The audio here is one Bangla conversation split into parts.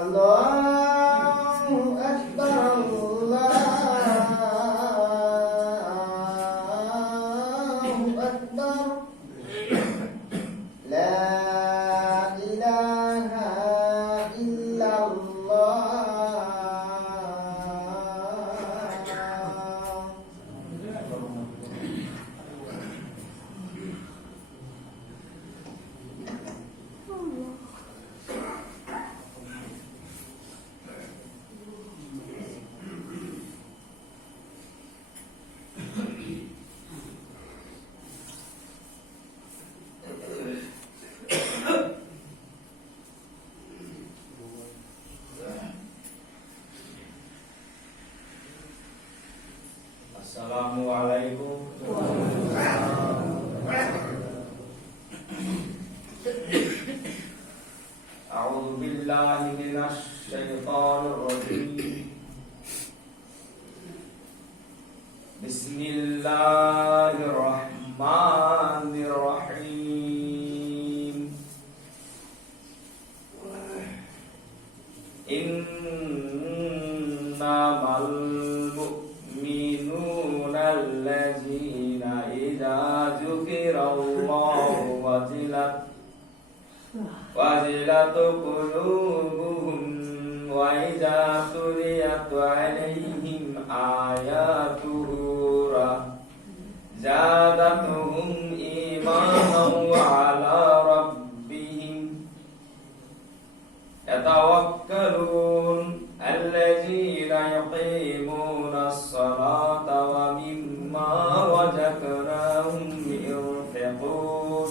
আল্লাহু আকবার আল্লাহু আকবার লা ইলাহা ইল্লাল্লাহ Assalamualaikum. A'udzu billahi minasy syaithanir rajim. Bismillahirrahmanirrahim. Innamal الذين إذا ذكر الله وجلت قلوبهم وإذا تليت عليهم آياته زادتهم إيمانا وعلى ربهم يتوكلون الذين يقيمون الصلاة ومما رزقناهم ينفقون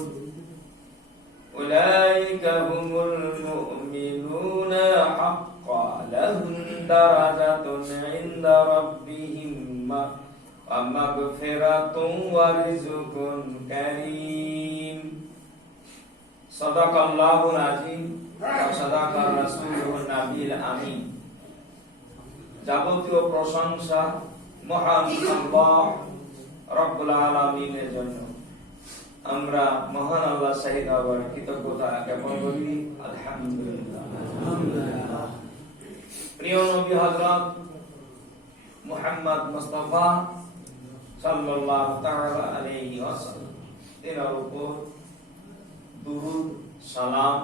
أولئك هم المؤمنون حقا لهم درجة عند ربهم ومغفرة ورزق كريم صدق الله العظيم وصدق رسوله النبي الأمين যাবতীয় প্রশংসা মহান আল্লাহ রব্বুল আলামিনের জন্য। আমরা মহান আল্লাহ সাহিদ আবার কৃতজ্ঞতা জ্ঞাপন করি। আলহামদুলিল্লাহ। প্রিয় নবী হযরত মুহাম্মদ মুস্তাফা সাল্লাল্লাহু তাআলা আলাইহি ওয়াসাল্লাম এর উপর দুরূদ সালাম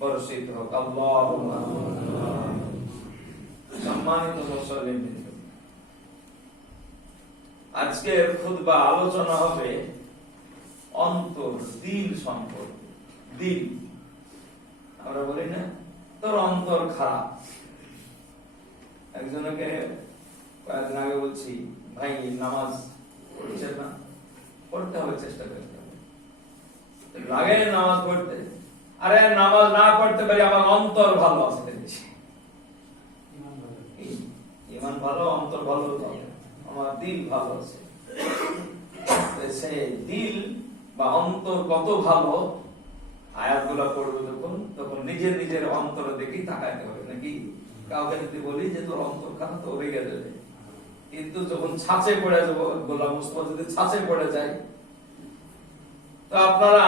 বর্ষিত হোক। আল্লাহুম্মা সম্মানিত মুসল্লিবৃন্দ, আজকের খুতবা আলোচনা হবে অন্তর, দিল সম্পর্কে। দিল, আমরা বলি না তোর অন্তর খারাপ। একজনকে কয়েকদিন আগে বলছি, ভাই নামাজ পড়ছে না, পড়তে হবে, চেষ্টা করতে হবে। লাগে নামাজ পড়তে, আরে নামাজ না পড়তে পারি, আমার অন্তর ভালো আছে। ইমান ভালো, অন্তর ভালো, আমার দিল ভালো আছে। সে দিল বা অন্তর কত ভালো, আয়াতগুলো পড়বে তখন নিজের নিজের অন্তর দেখি তাকাইতে হবে। নাকি কাউকে যদি বলি যে তোর অন্তর খারাপ, তো রেগে যাবে। কিন্তু যখন ছাঁচে পড়ে যাবো, গোলাম মুস্তফা যদি ছাঁচে পড়ে যায়, তো আপনারা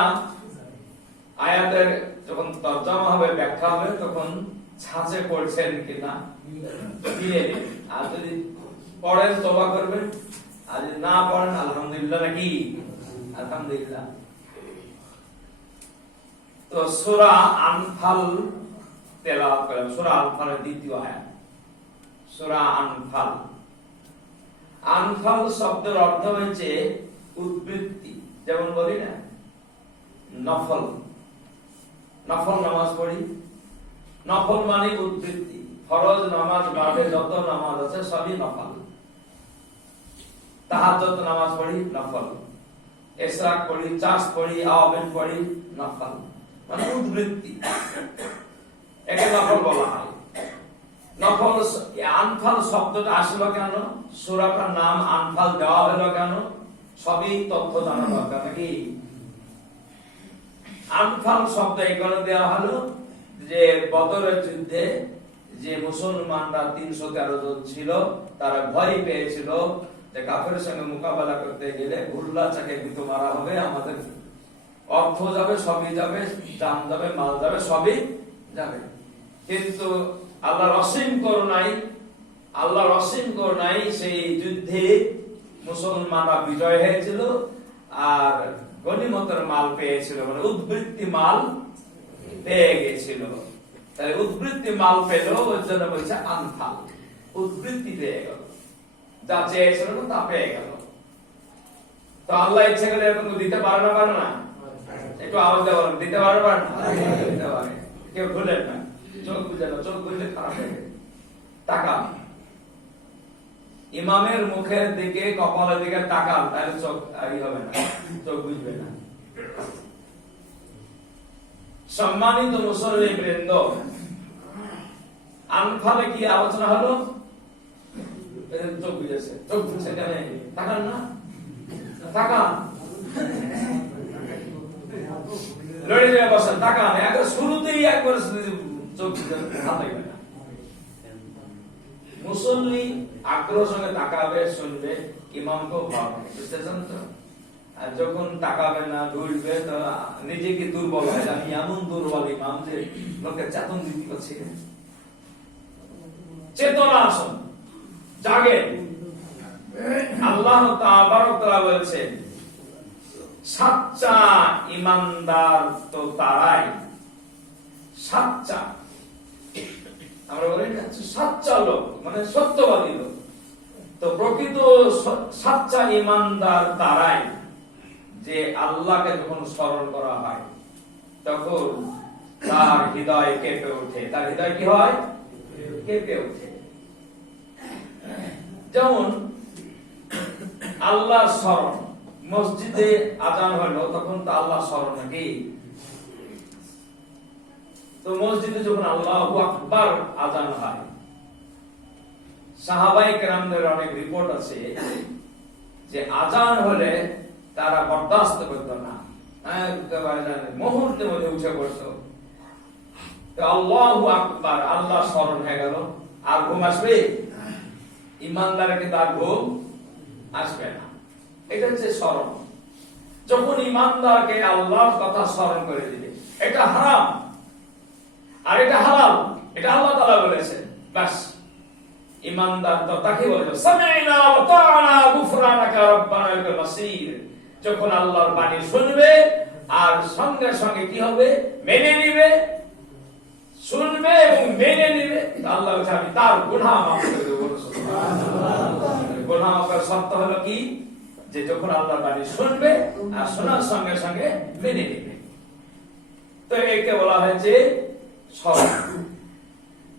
আয়াতের যখন তরজমা হবে, ব্যাখ্যা হবে, তখন ছাঁচে পড়ছেন কিনা দিয়ে, আর যদি পড়েন তওবা করবেন, আর যদি না পড়েন আলহামদুলিল্লাহ। নাকি আলহামদুলিল্লাহ। তো সূরা আনফাল তেলাওয়াত করেন। সূরা আনফালের দ্বিতীয় আয়াত, সূরা আনফাল। আনফাল শব্দের অর্থ হচ্ছে উদ্বৃত্তি। যেমন বলি না নফল, নফল নামাজ পড়ি, নফল মানে উদ্বৃত্তি। ফরজ নামাজ বাদে যত নামাজ আছে সবই নফল। তাহাজ্জুদ নামাজ পড়ি, নফল। ইশরাক পড়ি, চাষ পড়ি, আওয়াবিন পড়ি, নফল মানে উদ্বৃত্তি। একে নফল বলা হয়। নফল, আনফাল শব্দটা আসলো কেন, সূরাটার নাম আনফাল দেওয়া হলো কেন, সবই তথ্য জানা দরকার। নাকি আনফাল শব্দ এই কারণে দেওয়া হলো যে বদরের যুদ্ধে যে মুসলমানরা 313 জন ছিল, তারা ভয় পেয়েছিল যে কাফেরের সঙ্গে মোকাবেলা করতে গেলে উল্লা চাকে গুঁতো মারা হবে, আমাদের অর্থ যাবে, সবই যাবে, জান যাবে, মাল যাবে, সবই যাবে। কিন্তু আল্লাহর অসীম করুণাই সেই যুদ্ধে মুসলমানরা বিজয় হয়েছিল আর গনিমতের মাল পেয়েছিল, মানে উদ্বৃত্তি মাল পেয়ে গেছিল। তাই উদ্বৃত্তি মাল পেল, ওর জন্য বলছে আনফাল, উদ্বৃত্তি পেয়ে গেল, যা চেয়েছিল তা পেয়ে গেল। তো আল্লাহ ইচ্ছা করে এরকম দিতে পারে না? একটু আওয়াজ দেওয়া, দিতে পারে না? দিতে পারে। কেউ ভুলেন না, চোখ বুঝে না, চোখ বুঝলে খারাপ লাগে। তাকান ইমামের মুখের দিকে, কপালের দিকে তাকান, তাহলে চোখ হবে না, চোখ বুঝবে না। সম্মানিত মুসল্লি বৃন্দ, আনফালে কি আলোচনা হলো? চোখ বুঝেছে, চোখ বুঝছে কেন? তাকান না, তাকান, লড়ে যাবে বসেন, তাকান। একবার শুরুতেই একবার চোখ ভালো লাগবে না। মুসল্লি আগ্রহ সঙ্গে তাকাবে, শুনবে, ইমামকেও ভাববে, বুঝতেছেন তো? আর যখন তাকাবে না, ঢুলবে, তো নিজেকে দুর্বল হয়। আমি এমন দুর্বল ইমাম যে লোকে চেতন দিতে পারছি না। চেতনা আসুন, জাগে। আল্লাহ তাআলা বলেছেন সাচ্চা ইমানদার তো তারাই, সাচ্চা আমরা বলি না, সাচ্চা লোক মানে সত্যবাদী লোক। তো প্রকৃত সাচ্চা ইমানদার তারাই যে আল্লাহকে যখন স্মরণ করা হয় তখন তার হৃদয় কেঁপে ওঠে। তার হৃদয় কি হয়? কেঁপে ওঠে। যেমন আল্লাহ স্মরণ, মসজিদে আজান হলো তখন তো আল্লাহ স্মরণ নাকি? তো মসজিদে যখন আল্লাহু আকবার আজান হয়, সাহাবায়ে কেরামদের অনেক রিপোর্ট আছে যে আজান হলে তারা বরদাস্ত করত না, মুহূর্তের মধ্যে উঠে পড়তো। আল্লাহু আকবার, আল্লাহ স্মরণ হয়ে গেল, আর ঘুম আসবে? ইমানদারের কিন্তু আর ঘুম আসবে না। এটা হচ্ছে স্মরণ। যখন ইমানদারকে আল্লাহর কথা স্মরণ করে দিবে, এটা হারাম আর এটা হালাল, এটা আল্লাহ তাআলা বলেছেন, বাস ইমানদার তো তাকে বলবে সামি'না ওয়া তা'না গুফরানাকা রাব্বানা ইলাইকাল মাসির। যখন আল্লাহর বাণী শুনবে আর সঙ্গে সঙ্গে কি হবে? মেনে নিবে, শুনবে এবং মেনে নিবে, আল্লাহ বলছে আমি তার গুনাহ মাফ করে দেব। সুবহানাল্লাহ। গুনাহ মাফের শর্ত হলো কি? যে যখন আল্লাহর বাণী শুনবে আর শোনার সঙ্গে সঙ্গে মেনে নিবে। তো একে বলা হয়েছে স্মরণ।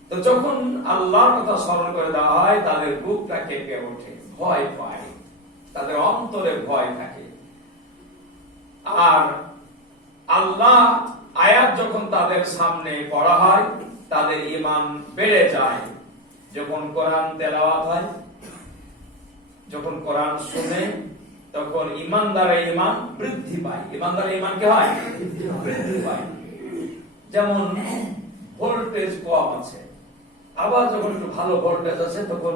তো যখন আল্লাহর কথা স্মরণ করে দেওয়া হয় তাদের বুকটা কেঁপে ওঠে, ভয় পায়, তাদের অন্তরে ভয় থাকে। আর আল্লাহ আয়াত যখন তাদের সামনে পড়া হয় তাদের ঈমান বেড়ে যায়। যখন কোরআন তেলাওয়াত হয়, যখন কোরআন শুনে, তখন ঈমানদারের ঈমান বৃদ্ধি পায়। ঈমানদারের ঈমান কি হয়? বৃদ্ধি পায়। যেমন ভোল্টেজ কম আছে, আবার যখন একটু ভালো ভোল্টেজ আছে তখন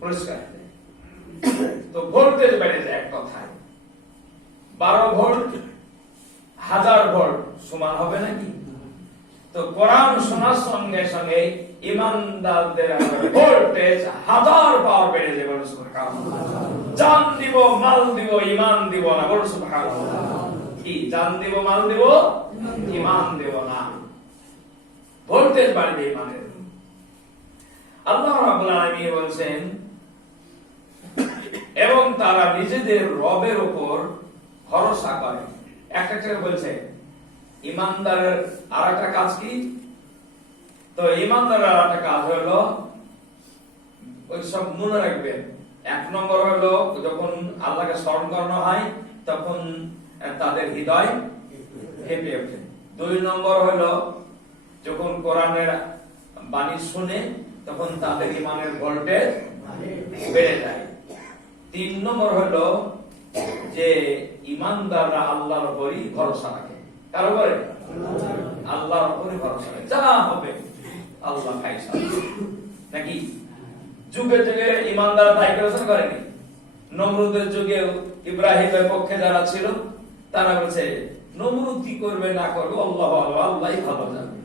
পরিষ্কার হয়। তো ভোল্টেজ বেড়ে যায় এক কথায়। 12 ভোল্ট 1000 ভোল্ট সমান হবে নাকি? তো কোরআন শোনার সঙ্গে সঙ্গে ঈমানদারদের ভোল্টেজ 1000 পাওয়ার বেড়ে যাবে। সুবহানাল্লাহ। জান দিব, মাল দিব, ঈমান দিব না। বল সুবহানাল্লাহ। কি জান দিব, মাল দিব, ঈমান দেব না। ভোল্টেজ বাড়বে ঈমানের। আল্লাহ রাব্বুল আলামিন বলেন এবং তারা নিজেদের রবের উপর ভরসা করে। একটা বলছে ঈমানদারের আরেকটা কাজ কি? তো ঈমানদারের আরেকটা কাজ হলো ওই সব মনে রাখবেন। 1 নম্বর হলো যখন আল্লাহকে স্মরণ করানো হয় তখন তাদের হৃদয় কেঁপে ওঠে। 2 নম্বর হলো যখন কোরআনের বাণী শুনে তখন তাদের ঈমানের ভোল্টেজ বেড়ে যায়। 3 নম্বর হলো যে ঈমানদাররা আল্লাহর উপরই ভরসা রাখে। কার উপরে? আল্লাহর উপরই ভরসা রাখে। যা হবে আল্লাহ ফায়সালা নাকি? যুগে যুগে ঈমানদার তাই করেনি? নমরুদের যুগে ইব্রাহিমের পক্ষে যারা ছিল তারা বলছে নমরুদ কি করবে না করবে আল্লাহ আল্লাহই ভালো জানে।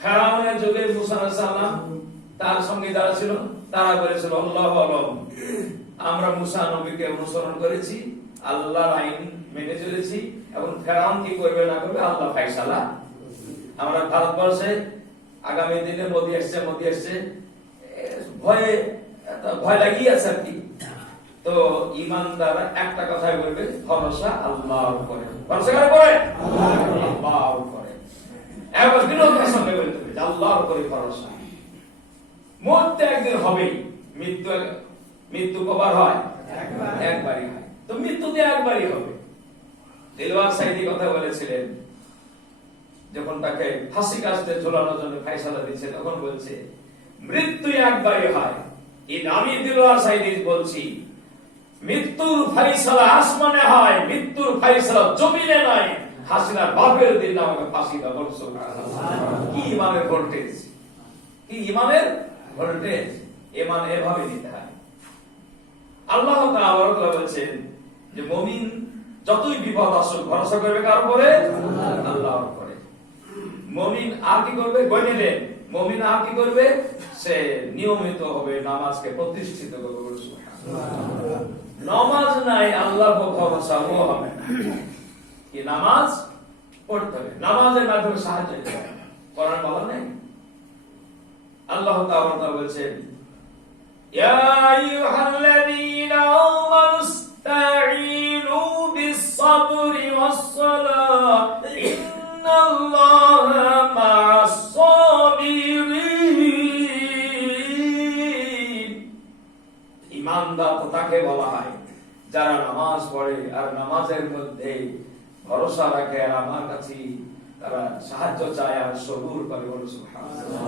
ফেরাউনের যুগে মুসা আলাইহিস সালাম তার সঙ্গে যারা ছিল তারা বলেছিল আল্লাহু আলাম, আমরা মুসা নবীকে অনুসরণ করেছি, আল্লাহর আইন মেনে চলেছি, এখন ফেরাউন কি করবে না করবে আল্লাহ ফায়সালা। আমরা ভারতবর্ষে আগামী দিনে মোদি আসছে ভয়ে ভয় লাগিয়ে আছে আর কি। তো ইমানদার একটা কথাই বলবে, ভরসা আল্লাহর উপরে। ভরসা কার উপরে? আল্লাহর উপরে। একবার বিনয়ের সঙ্গে বলতে হবে আল্লাহর উপরে ভরসা। মরতে একদিন হবেই, মৃত্যু কবার হয়? একবারই হয়। তো মৃত্যুতে একবারই হবে। দিলওয়ার সাইদি কথা বলেছিলেন যখন তাকে ফাঁসি কাস্তে ঝোলানোর জন্য ফায়সালা দিচ্ছে, তখন বলছে মৃত্যু একবারই হয়। আমি দিলওয়ার সাইদি বলছি মৃত্যুর ফায়সালা আসমানে হয়, মৃত্যুর ফায়সালা জমিনে নয়। হাসিনার বাপের দিন আমাকে ফাঁসি দাও। কি ইমানের ভোল্টেজ, কি ইমানের ভোল্টেজ! ইমান এভাবে নিতে হয়। আল্লাহ তাআলা বলেছেন যে মুমিন যতই বিপদ আসুক ভরসা করবে কার উপরে? আল্লাহর উপরে। মুমিন আর কি করবে? গণিলেন মুমিন আর কি করবে? সে নিয়মিত হবে, নামাজকে প্রতিষ্ঠিত করবে। সুবহানাল্লাহ। নামাজ নাই আল্লাহর ভরসা ও হবে না। কি নামাজ পড়তে হবে, নামাজের মাধ্যমে সাহায্য নিতে হবে। কোরআন বলা নেই? আল্লাহ তাআলা বলেছেন ইয়া আইয়ুহাল্লাযীনা আমানু ইসতাঈনু বিস-সাবরি ওয়াস-সালাহ ইন্নাল্লাহা মা'আস-সাবিরিন। ঈমানদার তো তাকে বলা হয় যারা নামাজ পড়ে আর নামাজের মধ্যে ভরসা রাখে, আর আমার কাছে তারা সাহায্য চায় আর সবুর করে। বলো সুবহানাল্লাহ।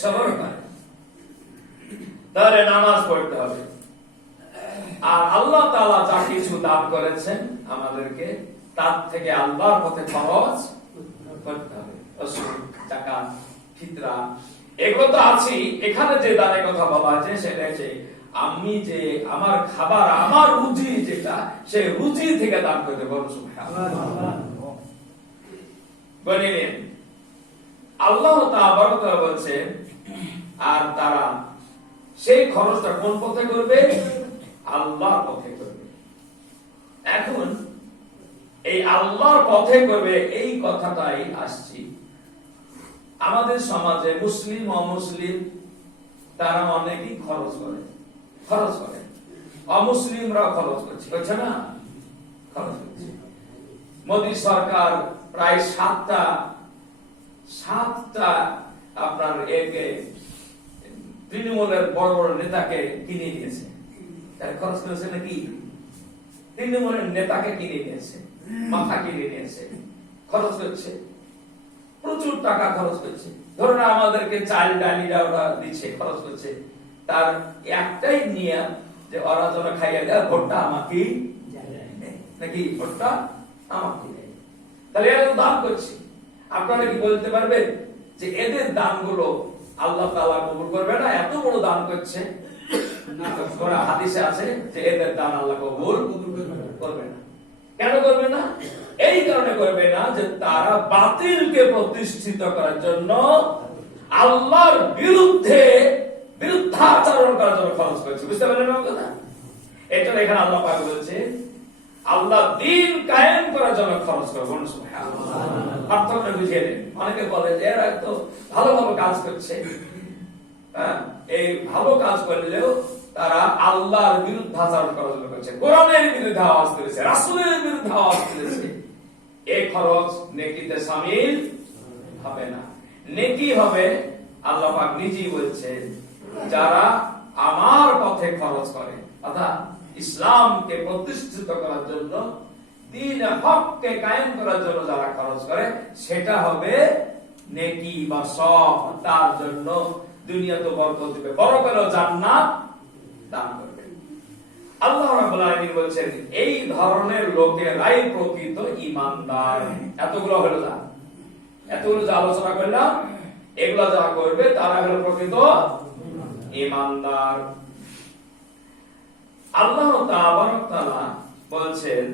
সবর করে, তাহলে নামাজ পড়তে হবে। আর আল্লাহ তাআলা যা কিছু দান করেছেন আমাদেরকে, তার থেকে আল্লাহর পথে খরচ করতে হবে। যাকাত, ফিতরা, এগুলো তো আছে। এখানে যে দানের কথা বলা আছে সেটা হচ্ছে আমি যে আমার খাবার, আমার রুজি যেটা, সেই রুজি থেকে দান করতে বলো সুবহানাল্লাহ। বলেন আল্লাহ তাআলা বলছেন আর তারা সেই খরচটা কোন পথে করবে? আল্লাহর পথে করবে। এখন এই আল্লাহর পথে করবে এই কথাটাই আসছি। আমাদের সমাজে মুসলিম অমুসলিম তারা অনেকেই খরচ করে, অমুসলিমরা খরচ করছে না? খরচ করছে। মোদী সরকার প্রায় সাতটা আপনার একে তৃণমূলের বড় বড় নেতাকে কিনে নিয়েছে। তার খরচ করেছে নাকি? তৃণমূলের নেতাকে কিনে নিয়েছে, মাথা কিনে নিয়েছে, খরচ করছে, প্রচুর টাকা খরচ করছে। ধরুন আমাদেরকে চাল ডালিরা ওরা দিচ্ছে, খরচ করছে। তার একটাই নিয়ম যে ওরা যেন খাইয়ে দেয়, ভোটটা আমাকেই নাকি, ভোটটা আমাকে দেয়। তাহলে এরা দান করছে। আপনারা কি বলতে পারবেন যে এদের দানগুলো আল্লাহ তাআলা কবুল করবে না? এত বড় দান করছে, হাদিসে আছে যে এদের দান আল্লাহ কবুল করবে না। কেন করবে না? এই কারণে করবে না যে তারা বাতিলকে প্রতিষ্ঠিত করার জন্য, আল্লাহর বিরুদ্ধাচরণ করার জন্য খরচ করেছে। বুঝতে পারলেন কথা? এটা এখানে আল্লাহ পাক বলছে আল্লাহ দ্বীন কায়েম করার জন্য খরচ করবে। পার্থক্য বুঝিয়ে দেন। অনেকে বলে যে এরা তো ভালো ভালো কাজ করছে, এই ভালো কাজ করলেও তারা আল্লাহর বিরুদ্ধাচরণ করার জন্য করছে, কোরআনের বিরুদ্ধে আওয়াজ তুলেছে, রাসূলের বিরুদ্ধে আওয়াজ তুলেছে। এই খরচ নেকিতে শামিল হবে না। নেকি হবে, আল্লাহ পাক নিজেই বলছেন, যারা আমার পথে খরচ করে, অর্থাৎ ইসলামকে প্রতিষ্ঠিত করার জন্য, দ্বীন হককে কায়েম করার জন্য যারা খরচ করে, সেটা হবে নেকি বা সওয়াব। তার জন্য দুনিয়াতে বরকত দিবে, বড় করে জান্নাত দান করবে। আল্লাহ রাব্বুল আলামিন বলেন এই ধরনের লোকেরাই প্রকৃত ঈমানদার। এতগুলো হলো না, এতগুলো যা আলোচনা করলাম, এগুলো যারা করবে তারা হলো প্রকৃত ঈমানদার। আল্লাহ তাআলা বলছেন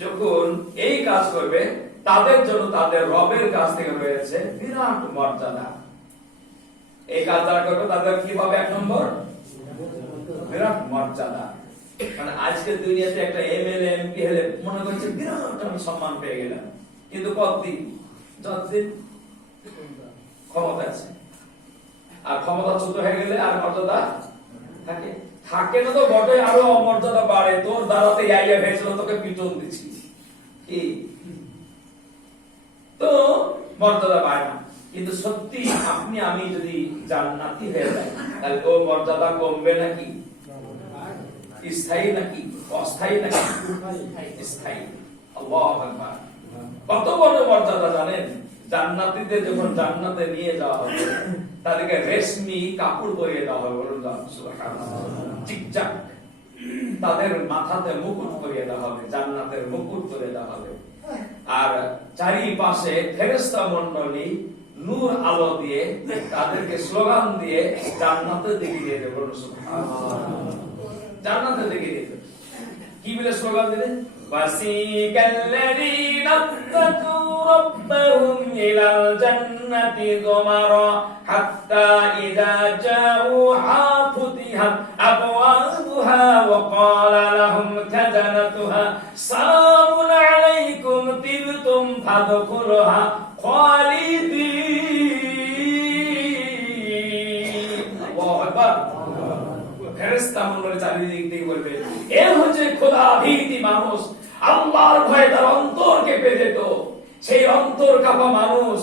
যখন এই কাজ করবে তাদের জন্য তাদের রবের কাছ থেকে রয়েছে বিরাট মর্যাদা। এই কাজ যারা করবে তাদের কি পাবে? 1 নম্বর বিরাট মর্যাদা। মানে আজকে দুনিয়াতে একটা এমএলএ এমপি হলে মনে করছে বিরাট আমি সম্মান পেয়ে গেলাম, কিন্তু কতদিন? যতদিন ক্ষমতা আছে। আর ক্ষমতা ছোট হয়ে গেলে আর মর্যাদা থাকে থাকে না তো বটে, আরো অমর্যাদা বাড়ে। তোর দ্বারাতে আইয়া ভেসলো, তোকে পিটন দিচ্ছি কি, তো মর্যাদা বাড়ে না। কিন্তু সত্যি আপনি আমি যদি জান্নাতি হয়ে যাই, তাহলে ওর মর্যাদা কমবে নাকি? স্থায়ী নাকি অস্থায়ী নাকি? স্থায়ী। আল্লাহু আকবার। কত বড় মর্যাদা জানেন? জান্নাতীদের যখন জান্নাতে নিয়ে যাওয়া হবে, তাদেরকে রেশমি কাপড় পরিয়ে দেওয়া হবে। বলুন সুবহানাল্লাহ। চিকচাক তাদের মাথাতে মুকুট পরিয়ে দেওয়া হবে, জান্নাতের মুকুট পরিয়ে দেওয়া হবে। আর চারিপাশে ফেরেশতা মণ্ডলী নূর আলো দিয়ে তাদেরকে স্লোগান দিয়ে জান্নাতের দিকে নিয়ে যাবে। বলুন সুবহানাল্লাহ। জান্নাতের দিকে নিয়ে যাবে। কি বলে স্লোগান দিলেন? ওয়াসিকাল্লাযীনা তাকাউ রাব্বাহুম ইলাল জান্নাতি যুমারা হাত্তা ইযা জাউহা ফুতিহাত আবওয়াবুহা ওয়া ক্বালা লাহুম খাজানাতুহা সালামুন আলাইকুম তিবতুম ফাদখুলুহা খালিদিন। আল্লাহু আকবার। ফেরেশতা মণ্ডলী চারিদিক থেকে বলবে, এ হচ্ছে খোদা ভীতি মানুষ, আল্লাহর ভয়ে তার অন্তর কেঁপে যেত। সেই অন্তর কাঁপা মানুষ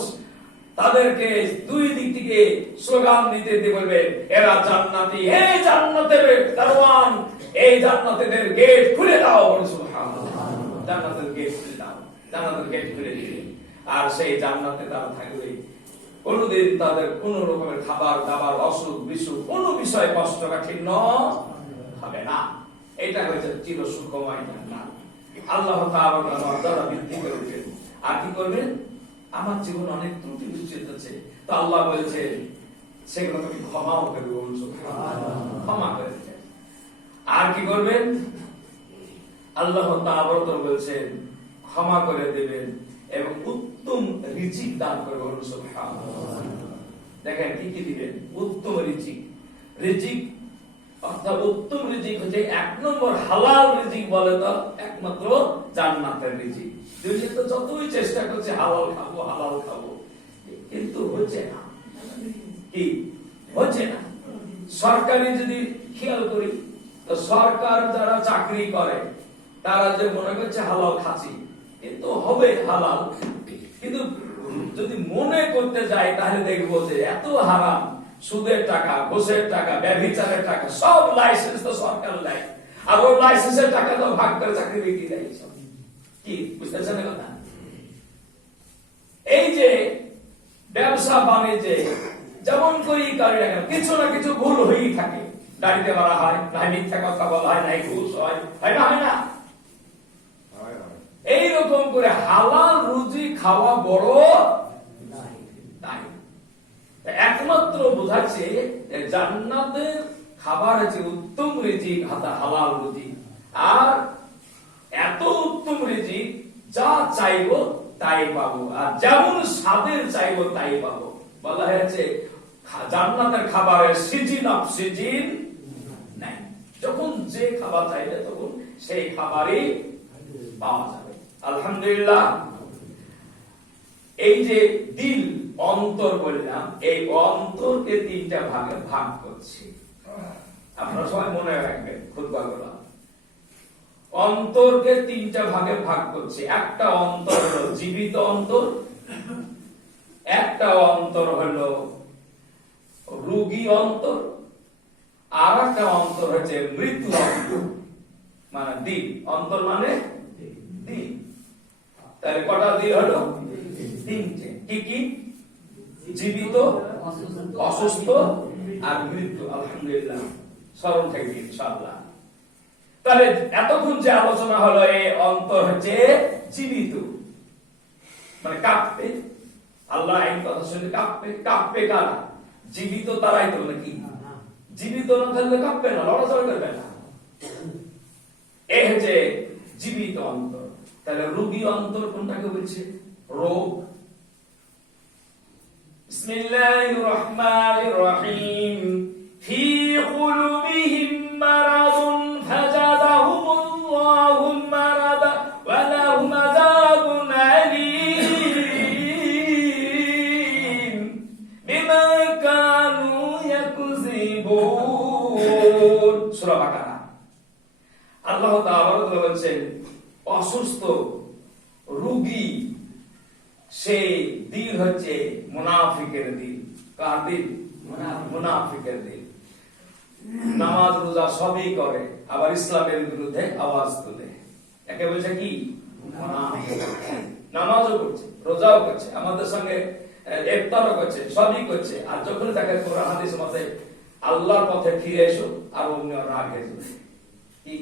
তাদেরকে দুই দিক থেকে স্লোগান দিতে দিতে বলবে, এরা জান্নাতি, হে জান্নাতের দারওয়ান, এই জান্নাতীদের গেট খুলে দাও। সুবহানাল্লাহ। জান্নাতের গেট খুলে দাও, জান্নাতের গেট খুলে দিবে। আর সেই জান্নাতে তারা থাকবে। কোনদিন তাদের কোন রকমের খাবার দাবার, অসুখ বিসুখ, কোন বিষয় কষ্টকাঠিন্য হবে না। এটা হচ্ছে চির সুখময় জান্নাত। আল্লাহ তাআলা মর্যাদা বৃদ্ধি করবেন। আর কি করবেন? আমার জীবনে অনেক ত্রুটি বিচ্যুতি হচ্ছে, তো আল্লাহ বলেছেন সেগুলো তুমি ক্ষমাও করে বলুন সুবহানাল্লাহ, ক্ষমা করে দেবেন। আর কি করবেন? আল্লাহ তাআলা বলেছেন ক্ষমা করে দেবেন এবং উত্তম রিজিক দান করে বলুন সুবহানাল্লাহ। দেখেন কি কি দিবেন? উত্তম রিজিক। রিজিক অর্থাৎ উত্তম রিজিক হচ্ছে 1 নম্বর হালাল রিজিক, বলে তো একমাত্র জান্নাতের রিজিক। দুনিয়া তো যতই চেষ্টা করছে হালাল খাবো হালাল খাবো, কিন্তু হচ্ছে না। কি হচ্ছে না? সরকারি যদি খেয়াল করি, তো সরকার যারা চাকরি করে তারা যে মনে করছে হালাল খাচ্ছি, কিন্তু হবে হালাল, কিন্তু যদি মনে করতে যাই তাহলে দেখবো যে এত হারাম, সুদের টাকা, ঘুষের টাকা, ব্যভিচারের টাকা, সব লাইসেন্স তো সরকার দেয়, আর ওই লাইসেন্সের টাকা তো ভাগ করে চাকরি বিক্রি দেয়। কি বুঝতেছেন কথা? এই যে ব্যবসা বাণিজ্যে যেমন করি করি না কেন, কিছু না কিছু ভুল হয়েই থাকে। গাড়িতে মারা হয়, না মিথ্যা কথা বলা হয়, নাই ঘুষ হয়, হয় না? হয় না? এইরকম করে হালাল রুজি খাওয়া বড় নাই। একমাত্র বোঝাচ্ছে জান্নাতের খাবার হচ্ছে উত্তম রিজিক, হালাল রুজি। আর এত উত্তম রিজিক, যা চাইবো তাই পাবো, আর যেমন স্বাদের চাইবো তাই পাবো। বলা হয়েছে জান্নাতের খাবারের সিজন অফ সিজন নাই। যখন যে খাবার চাইবে তখন সেই খাবারই পাওয়া যাবে। আলহামদুলিল্লাহ। এই যে দিল, অন্তর বললাম, এই অন্তরকে 3টা ভাগে ভাগ করছি। আপনারা সবাই মনে রাখবেন খুতবাগুলো। অন্তরকে 3টা ভাগে ভাগ করছি। একটা অন্তর হলো জীবিত অন্তর, একটা অন্তর হলো রোগী অন্তর, আর একটা অন্তর হচ্ছে মৃত্যু অন্তর, মানে দিল। অন্তর মানে দিল। তাহলে কটা দিল হলো? 3টে। কি কি? জীবিত, অসুস্থ আর মৃত্যু। আলহামদুলিল্লাহ, স্মরণ থাকবে ইনশাআল্লাহ। তাহলে এতক্ষণ যে আলোচনা হলো, এই অন্তর হচ্ছে জীবিত, মানে কাঁপবে। আল্লাহ এই কথা শুনে কাঁপবে। কাঁপবে কারা? জীবিত তারাই তো, নাকি? জীবিত না থাকলে কাঁপবে না, লড়াচড়া করবে না। এই হচ্ছে জীবিত অন্তর। তাহলে রোগী অন্তর কোনটাকে বলছে? রোগ। বিসমিল্লাহির রহমানির রহিম। ফি কুলুবিহিম মারাদুন ফাজাদাহুমুল্লাহু মারাদা ওয়া লাহুম আযাবুন আলীম বিমা কানু ইয়াকযিবুন। সূরা বাকারা। আল্লাহ তাআলা বলেছেন অসুস্থ রোগী সেই দিল হচ্ছে মুনাফিকের দিল। কার দিল? মুনাফিকের দিল। নামাজ রোজা সবই করে, আবার ইসলামের বিরুদ্ধে আওয়াজ তোলে। একে বলছে কি? মুনাফিক। নামাজও করছে, রোজাও করছে, আমাদের সঙ্গে ইফতারও করছে, সবই করছে, আর যখন তাকে কোরআন হাদিস মতে আল্লাহর পথে ফিরে এসো আর অন্য রাগে যাবে কি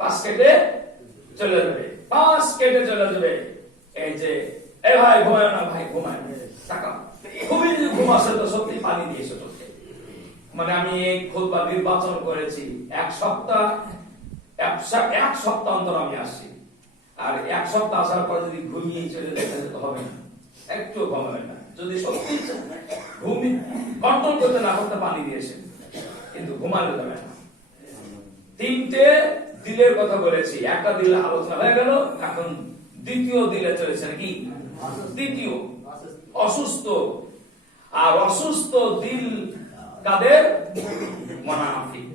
পাশ কেটে চলে যাবে, পাশ কেটে চলে যাবে। এই যে এ ভাই ঘুমায় না, ভাই ঘুমায় টাকা খুবই ঘুম আসে তো সত্যি পানি দিয়েছে তোকে। মানে আমি এই খুতবা নির্বাচন করেছি এক সপ্তাহ অন্তর আমি আসছি, আর এক সপ্তাহ আসার পর যদি ঘুমিয়ে চলে যেতে হবে না, একটু ঘুমাবে না। যদি সত্যি ঘুমি কন্ট্রোল করতে না করতে পানি দিয়েছে, কিন্তু ঘুমালে যাবে না। তিনটে দিলের কথা বলেছি, একটা দিল আলোচনা হয়ে গেল, এখন দ্বিতীয় দিলে চলেছে নাকি? দ্বিতীয় অসুস্থ। আর অসুস্থ দিল কাদের? মুনাফিক।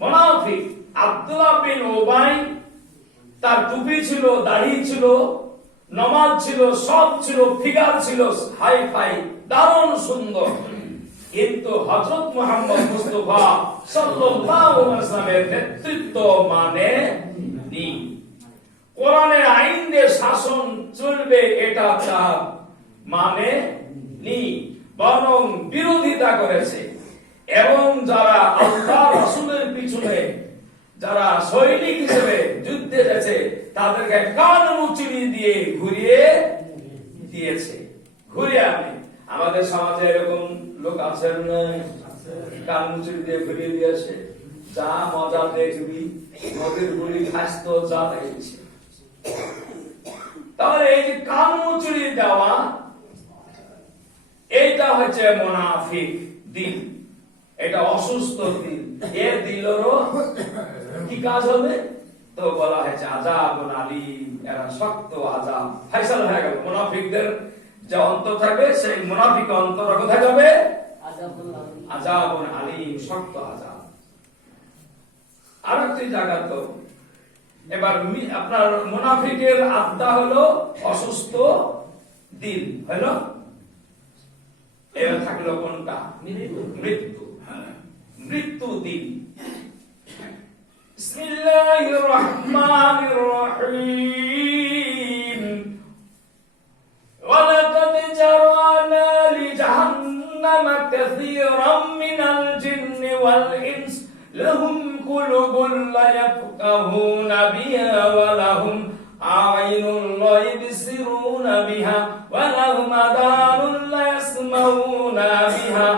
মুনাফিক আব্দুল্লাহ বিন উবাই, তার টুপি ছিল, দাড়ি ছিল, নামাজ ছিল, সব ছিল, ফিগার ছিল হাই ফাই, দারুণ সুন্দর, কিন্তু হযরত মুহাম্মদ মুস্তাফা সাল্লাল্লাহু আলাইহি ওয়াসাল্লামের নেতৃত্ব মানে নি। কোরআনের আইন দিয়ে শাসন চলবে এটা তার মানে নি, বরং বিরোধিতা করেছে। এবং যারা আল্লাহ রাসূলের পিছনে যারা সৈনিক হিসেবে যুদ্ধে গেছে তাদেরকে কান মুচড়ি দিয়ে ঘুরিয়ে দিয়েছে। ঘুরিয়ে আনে। আমাদের সমাজে এরকম লোক আছেন না? কান মুচড়ি দিয়ে ঘুরিয়ে দিয়েছে। যা মজা দেখবি, নদীর গুলি খাস তো যা দেখেছি। তাহলে এই যে কান মুচড়ি দেওয়া, এইটা হচ্ছে মুনাফিক দিল, এটা অসুস্থ দিল। এর দিলেরও কি কাজ হবে? তো বলা হয়েছে আযাবুন আলীম, এরা শক্ত আযাব। ফায়সালা হয়ে গেল। মুনাফিকদের যে অন্তর থাকবে, সেই মুনাফিক অন্তর কোথায় যাবে? আযাবুন আলীম, শক্ত আযাব। আরেকটি জায়গা তো এবার আপনার মুনাফিকের আত্মা হলো অসুস্থ দিল, হলো। এবার থাকলো কোনটা? মৃত্যু। মৃত্যু দিল। বিসমিল্লাহির রহমানির রহিম। ওয়ালাকাদ জারানা লিজাহান্নামা কাসীরাম মিনাল জিন্নি ওয়াল ইনস লাহুম কুলুবুন লা ইয়াফকাহুনা বিহা ওয়া লাহুম আ'ইনুন লা ইবসিরুনা বিহা ওয়া লাহুম আদানুন লা ইয়াসমাউনা বিহা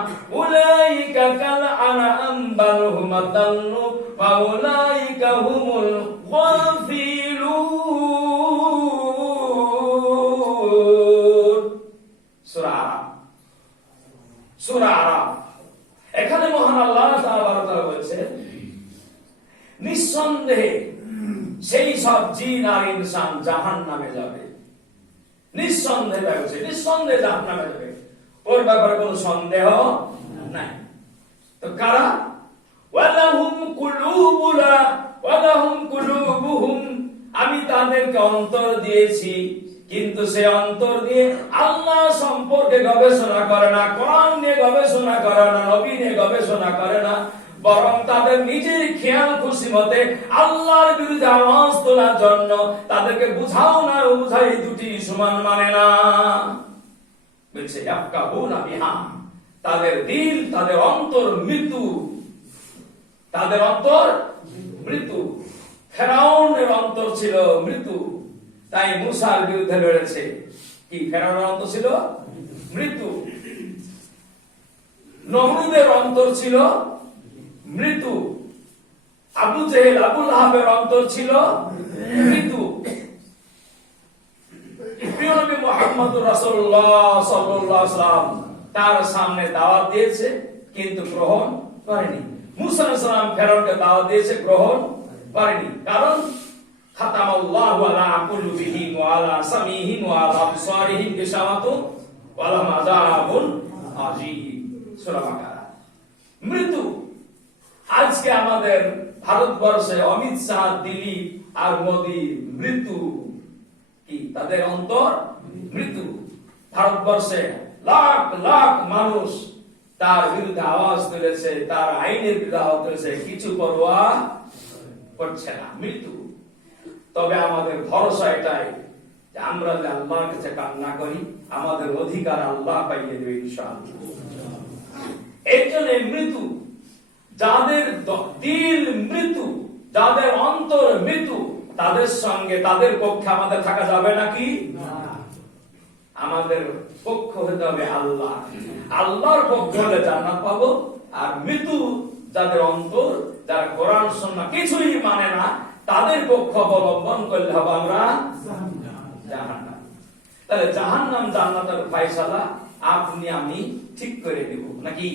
উলাইকা কাল আনআম বাল হুম আদাল্লু ওয়া উলাইকা হুমুল গাফিলুন। সূরা আরাফ। সূরা আরাফ। এখানে মহান আল্লাহ তাআলা বলেছেন, নিঃসন্দেহে সেই সব জিন আর ইনসান জাহান্নামে যাবে। নিঃসন্দেহে বলছে, নিঃসন্দেহে জাহান্নামে যাবে, ওর ব্যাপারে কোনো সন্দেহ নাই। তো কারা? ওয়ালাহুম কুলুবুলা ওয়ালাহুম কুলুবুহুম, আমি তাদেরকে অন্তর দিয়েছি, কিন্তু সে অন্তর দিয়ে আল্লাহ সম্পর্কে গবেষণা করে না, কোরআন নিয়ে গবেষণা করে না, নবী নিয়ে গবেষণা করে না, বরং তাদের নিজের খেয়াল খুশি মতে আল্লাহর বিরুদ্ধে আওয়াজ তোলার জন্য তাদেরকে বুঝাও না বুঝাই দুটি সমান মানে না। বলছে ইয়াফকাহুনা বিহা, তাদের দিল, তাদের অন্তর মৃত্যু, তাদের অন্তর মৃত্যু। ফেরাউনের অন্তর ছিল মৃত্যু, তাই মুসার বিরুদ্ধে লড়েছে। কি ফেরাউনের অন্তর ছিল? মৃত্যু। নমরুদের অন্তর ছিল মৃত্যু। আবু জেহেল, আবু লাহাবের অন্তর ছিল মৃত্যু। বিশ্বনবী মুহাম্মদুর রাসূলুল্লাহ সাল্লাল্লাহু আলাইহি ওয়াসাল্লাম তার সামনে দাওয়াত দিয়েছে কিন্তু গ্রহণ করেনি। মুসা আলাইহিস সালাম ফেরাউনকে দাওয়াত দিয়েছে, গ্রহণ করেনি। কারণ খাতামাল্লাহু আলা কুলুবিহিম ওয়া আলা সামিহিম ওয়া আলা আবসারিহিম গিশাওয়াতুন ওয়া লাহুম আযাবুন আযীম। সূরা বাকারা। মৃত্যু আজকে আমাদের ভারতবর্ষে অমিত শাহ, দিলীপ আর মোদী মৃত্যু কি তাদের অন্তর মৃত্যু। ভারতবর্ষে লাখ লাখ মানুষ তার বিরুদ্ধে আওয়াজ তুলেছে, তার আইনের বিরুদ্ধে আওয়াজ তুলেছে, কিছু পরোয়া করছে না, মৃত্যু। তবে আমাদের ভরসা এটাই যে আমরা যে আল্লাহর কাছে কান্না করি, আমাদের অধিকার আল্লাহ পাইয়ে দেবে ইনশাআল্লাহ। এই জন্য মৃত্যু, যাদের দিল মৃত্যু, যাদের অন্তর মৃত্যু, তাদের সঙ্গে তাদের পক্ষে আমাদের থাকা যাবে নাকি? আমাদের পক্ষ হতে হবে আল্লাহ। আল্লাহর পক্ষ হলে জান্নাত পাবো। আর মৃত্যু যাদের অন্তর, যারা কোরআন সুন্নাহ কিছুই মানে না, তাদের পক্ষ অবলম্বন করলে হবে আমরা জাহান্নাম। তাহলে জাহান্নাম জান্নাতের ফয়সালা আপনি আমি ঠিক করে দেব নাকি?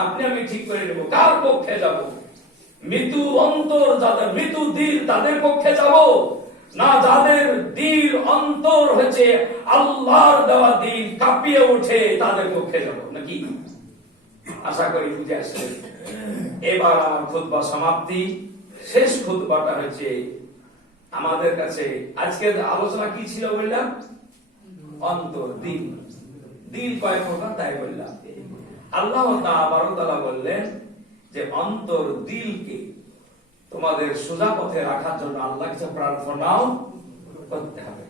আপনি আমি ঠিক করে দেব কার পক্ষে যাব? মৃত্যু অন্তর যাদের, মৃত্যু দিল তাদের পক্ষে যাব, না যাদের দিল অন্তর হচ্ছে আল্লাহর দেওয়া দিল কাঁপিয়ে ওঠে তাদের পক্ষে যাব নাকি? আশা করি বুঝে আসছে। এবার আমার খুতবা সমাপ্তি। শেষ খুতবাটা হচ্ছে আমাদের কাছে আজকের আলোচনা কি ছিল বললাম? অন্তর, দিল। দিল কয় প্রকার তাই বললাম। আল্লাহ তাআলা বললেন যে অন্তর দিলকে তোমাদের সোজা পথে রাখার জন্য আল্লাহর কাছে প্রার্থনাও করতে হবে।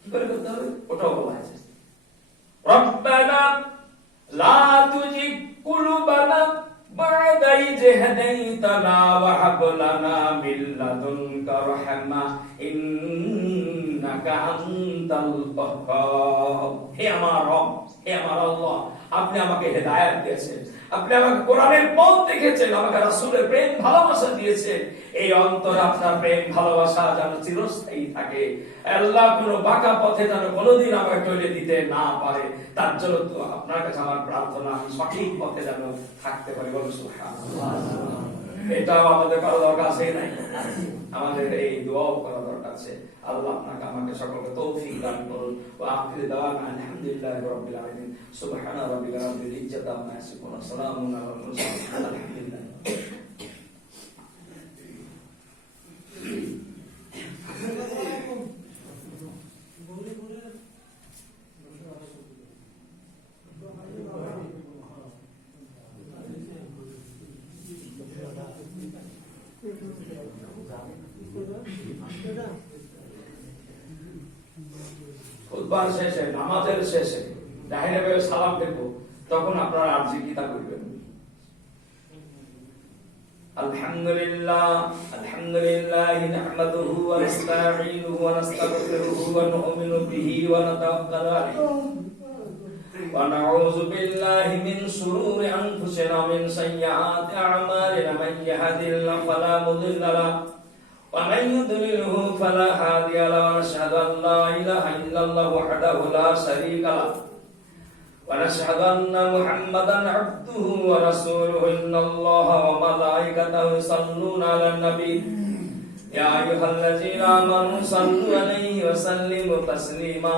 কি করে করতে হবে ওটাও বলা আছে। রব্বানা লা তুজিগ কুলুবানা বা'দা ইয হাদাইতানা ওয়া হাব লানা মিন লাদুনকা রাহমা ইন্নাকা আনতাল ওয়াহ্হাব। হে আমার রব, হে আমার আল্লাহ, আপনি আমাকে হেদায়েত দিয়েছেন, আপনি আমাকে কোরআনের পথ দেখিয়েছেন, আমাকে রাসূলের প্রেম ভালোবাসা দিয়েছেন। এই অন্তর আপনার প্রেম ভালোবাসা যেন চিরস্থায়ী থাকে। আল্লাহ কোনো বাঁকা পথে যেন কোনোদিন আমাকে চলে দিতে না পারে, তার জন্য তো আপনার কাছে আমার প্রার্থনা, আমি সঠিক পথে যেন থাকতে পারি। বলুন সুবহানাল্লাহ। এটাও আমাদের করা দরকার আছে নাই? আমাদের এই দোয়াও করা দরকার আছে। আল্লাহ আপনাকে আমাকে সকলকে তৌফিক দান করুন। ওয়া আখিরু দাওয়ানা আলহামদুলিল্লাহি রাব্বিল আলামিন। সুবহানা রাব্বিকা রাব্বিল ইজ্জাতি আম্মা ইয়াসিফুন ওয়া সালামুন আলাল মুরসালিন। আলহামদুলিল্লাহ। খুতবার শেষে, নামাজের শেষে জাহিরে ভাবে সালাম দেব, তখন আপনারা আরজি কিতা করবেন। আলহামদুলিল্লাহ আলহামদুলিল্লাহি নাহমাদুহু ওয়া নাস্তাঈনুহু ওয়া নাস্তাগফিরুহু ওয়া নু'মিনু বিহি ওয়া নাতাওয়াক্কালু আলাইহি ওয়া নাউযু বিল্লাহি মিন শুরুরি আনফুসিনা ওয়া মিন সাইয়্যাতি আ'মালিনা মান ইয়াহদিল্লাহু ফালা মুদিল্লা লাহু ومن يضلله فلا هادي له ونشهد أن لا إله إلا الله وحده لا شريك له ونشهد أن محمدا عبده ورسوله إن الله وملائكته يصلون على النبي يا أيها الذين آمنوا صلوا عليه وسلموا تسليما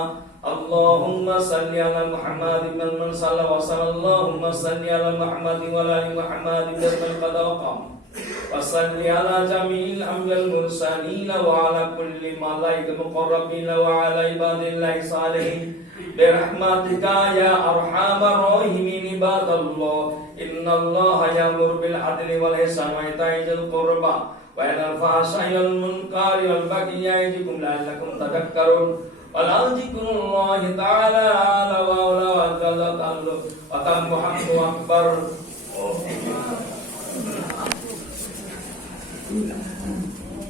اللهم صل على محمد من صلى وسلم اللهم صل على محمد وعلى آل محمد من قد وقام وصل على جميع الأنبياء المرسلين وعلى كل ملائكة المقربين وعلى عباد الله الصالحين برحمتك يا أرحم الراحمين عباد الله إن الله يأمر بالعدل والإحسان وإيتاء ذي القربى وينهى عن الفحشاء والمنكر والبغي يعظكم لعلكم تذكرون ولذكر الله تعالى أعلى وأولى وأجل وتم محمد أكبر